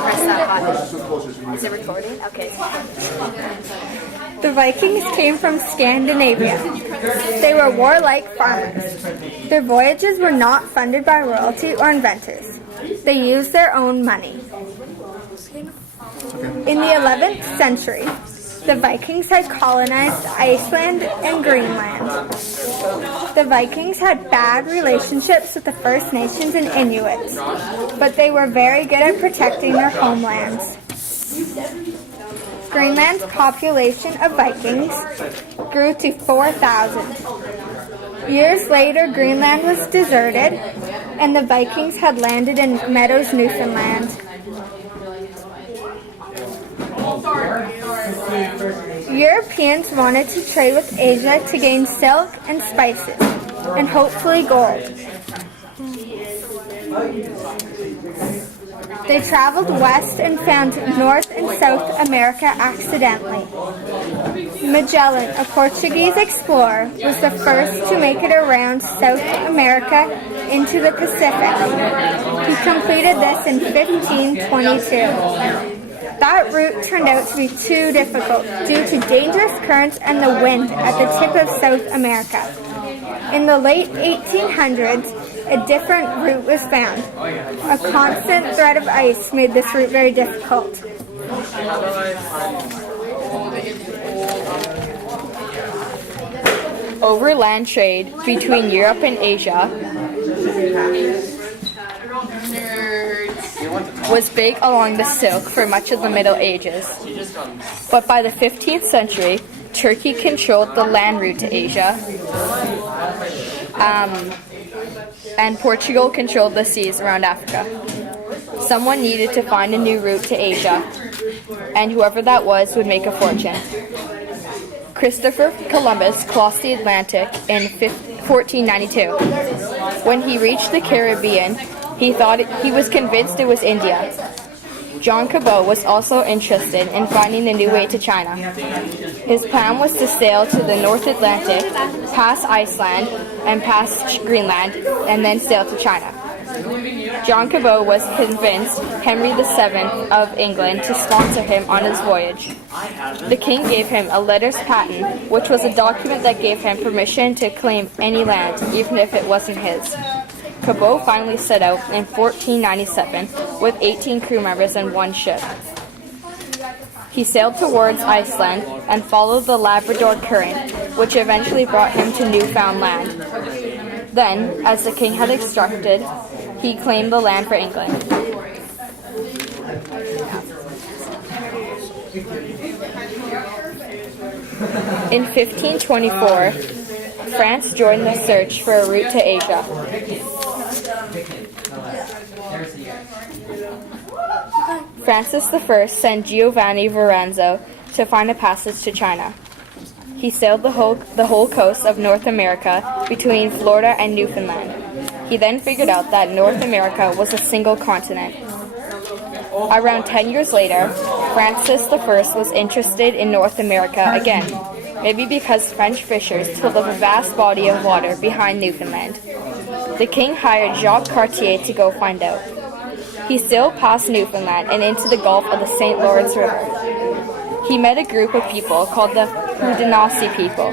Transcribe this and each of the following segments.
press that button. Is it recording? Okay. The Vikings came from Scandinavia. They were warlike farmers. Their voyages were not funded by royalty or inventors. They used their own money. In the 11th century, the Vikings had colonized Iceland and Greenland. The Vikings had bad relationships with the First Nations and Inuits, but they were very good at protecting their homelands. Greenland's population of Vikings grew to 4,000. Years later, Greenland was deserted, and the Vikings had landed in Meadows, Newfoundland. Europeans wanted to trade with Asia to gain silk and spices, and hopefully gold. They traveled west and found North and South America accidentally. Magellan, a Portuguese explorer, was the first to make it around South America into the Pacific. He completed this in 1522. That route turned out to be too difficult due to dangerous currents and the wind at the tip of South America. In the late 1800s, a different route was found. A constant threat of ice made this route very difficult. Overland trade between Europe and Asia was big along the Silk for much of the Middle Ages. But by the 15th century, Turkey controlled the land route to Asia, and Portugal controlled the seas around Africa. Someone needed to find a new route to Asia, and whoever that was would make a fortune. Christopher Columbus crossed the Atlantic in 1492. When he reached the Caribbean, he was convinced it was India. John Cabot was also interested in finding the new way to China. His plan was to sail to the North Atlantic, pass Iceland, and pass Greenland, and then sail to China. John Cabot was convinced Henry VII of England to sponsor him on his voyage. The king gave him a letters patent, which was a document that gave him permission to claim any land, even if it wasn't his. Cabot finally set out in 1497 with 18 crew members and one ship. He sailed towards Iceland and followed the Labrador Current, which eventually brought him to Newfoundland. Then, as the king had instructed, he claimed the land for England. In 1524, France joined the search for a route to Asia. Francis I sent Giovanni Verrazano to find a passage to China. He sailed the whole coast of North America between Florida and Newfoundland. He then figured out that North America was a single continent. Around 10 years later, Francis I was interested in North America again, maybe because French fishers told of a vast body of water behind Newfoundland. The king hired Jacques Cartier to go find out. He sailed past Newfoundland and into the Gulf of the St. Lawrence River. He met a group of people called the Haudenosaunee people.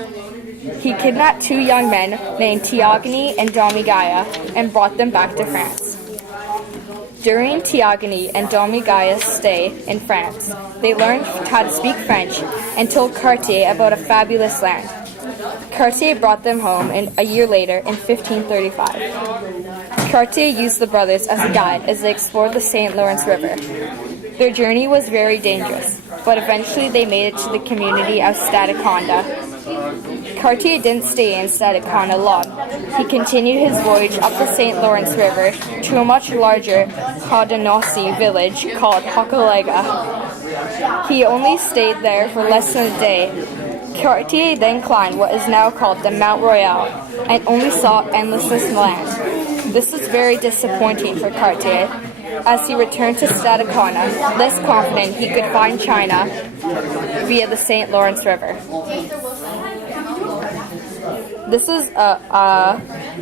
He kidnapped two young men named Tiohane and Domigaya and brought them back to France. During Tiohane and Domigaya's stay in France, they learned how to speak French and told Cartier about a fabulous land. Cartier brought them home a year later in 1535. Cartier used the brothers as a guide as they explored the St. Lawrence River. Their journey was very dangerous, but eventually they made it to the community of Stadacona. Cartier didn't stay in Stadacona long. He continued his voyage up the St. Lawrence River to a much larger Haudenosaunee village called Hochelaga. He only stayed there for less than a day. Cartier then climbed what is now called the Mount Royal and only saw endless land. This was very disappointing for Cartier, as he returned to Stadacona, less confident he could find China via the St. Lawrence River. This is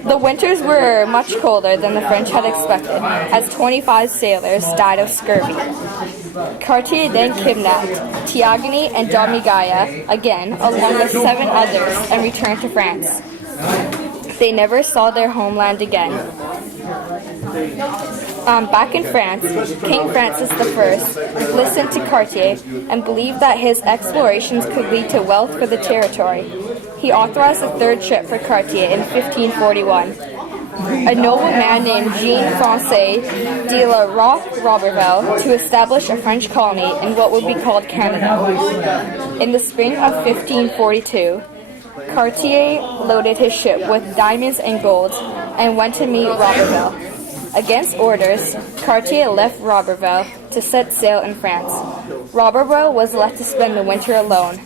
The winters were much colder than the French had expected, as 25 sailors died of scurvy. Cartier then kidnapped Tiagny and Domigaya again, along with 7 others, and returned to France. They never saw their homeland again. Back in France, King Francis I listened to Cartier and believed that his explorations could lead to wealth for the territory. He authorized a 3rd ship for Cartier in 1541. A nobleman named Jean-François de la Roberval to establish a French colony in what would be called Canada. In the spring of 1542, Cartier loaded his ship with diamonds and gold and went to meet Roberval. Against orders, Cartier left Roberval to set sail in France. Roberval was left to spend the winter alone.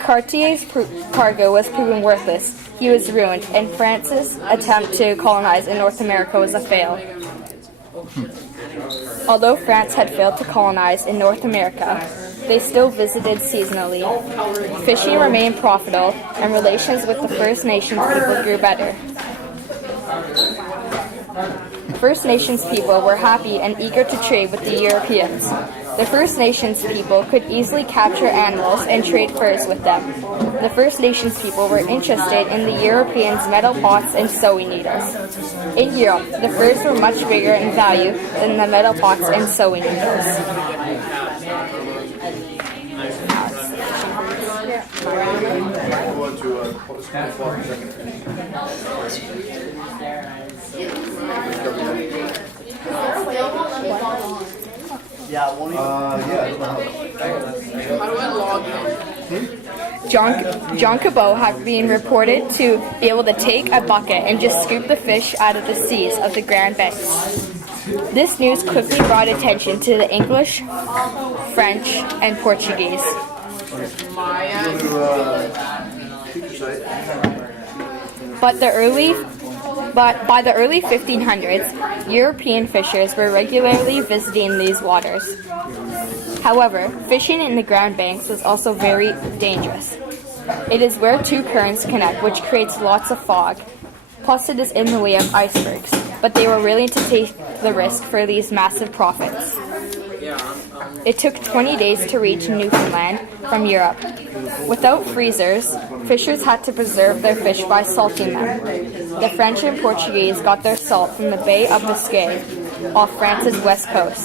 Cartier's cargo was proven worthless. He was ruined, and France's attempt to colonize in North America was a fail. Although France had failed to colonize in North America, they still visited seasonally. Fishing remained profitable, and relations with the First Nations people grew better. First Nations people were happy and eager to trade with the Europeans. The First Nations people could easily capture animals and trade furs with them. The First Nations people were interested in the Europeans' metal pots and sewing needles. In Europe, the furs were much bigger in value than the metal pots and sewing needles. John Cabot had been reported to be able to take a bucket and just scoop the fish out of the seas of the Grand Banks. This news quickly brought attention to the English, French, and Portuguese. But by the early 1500s, European fishers were regularly visiting these waters. However, fishing in the Grand Banks was also very dangerous. It is where 2 currents connect, which creates lots of fog. Plus, it is in the way of icebergs, but they were willing to take the risk for these massive profits. It took 20 days to reach Newfoundland from Europe. Without freezers, fishers had to preserve their fish by salting them. The French and Portuguese got their salt from the Bay of Biscay, off France's west coast.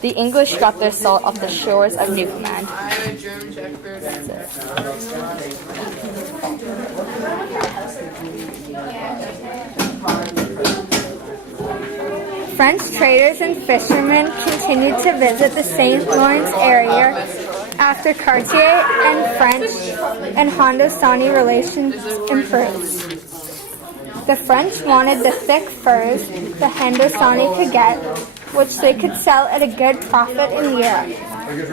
The English got their salt off the shores of Newfoundland. French traders and fishermen continued to visit the St. Lawrence area after Cartier and French and Haudenosaunee relations improved. The French wanted the thick furs the Haudenosaunee could get, which they could sell at a good profit in Europe.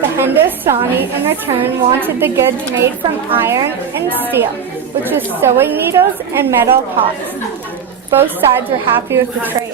The Haudenosaunee, in return, wanted the goods made from iron and steel, which was sewing needles and metal pots. Both sides were happy with the trade.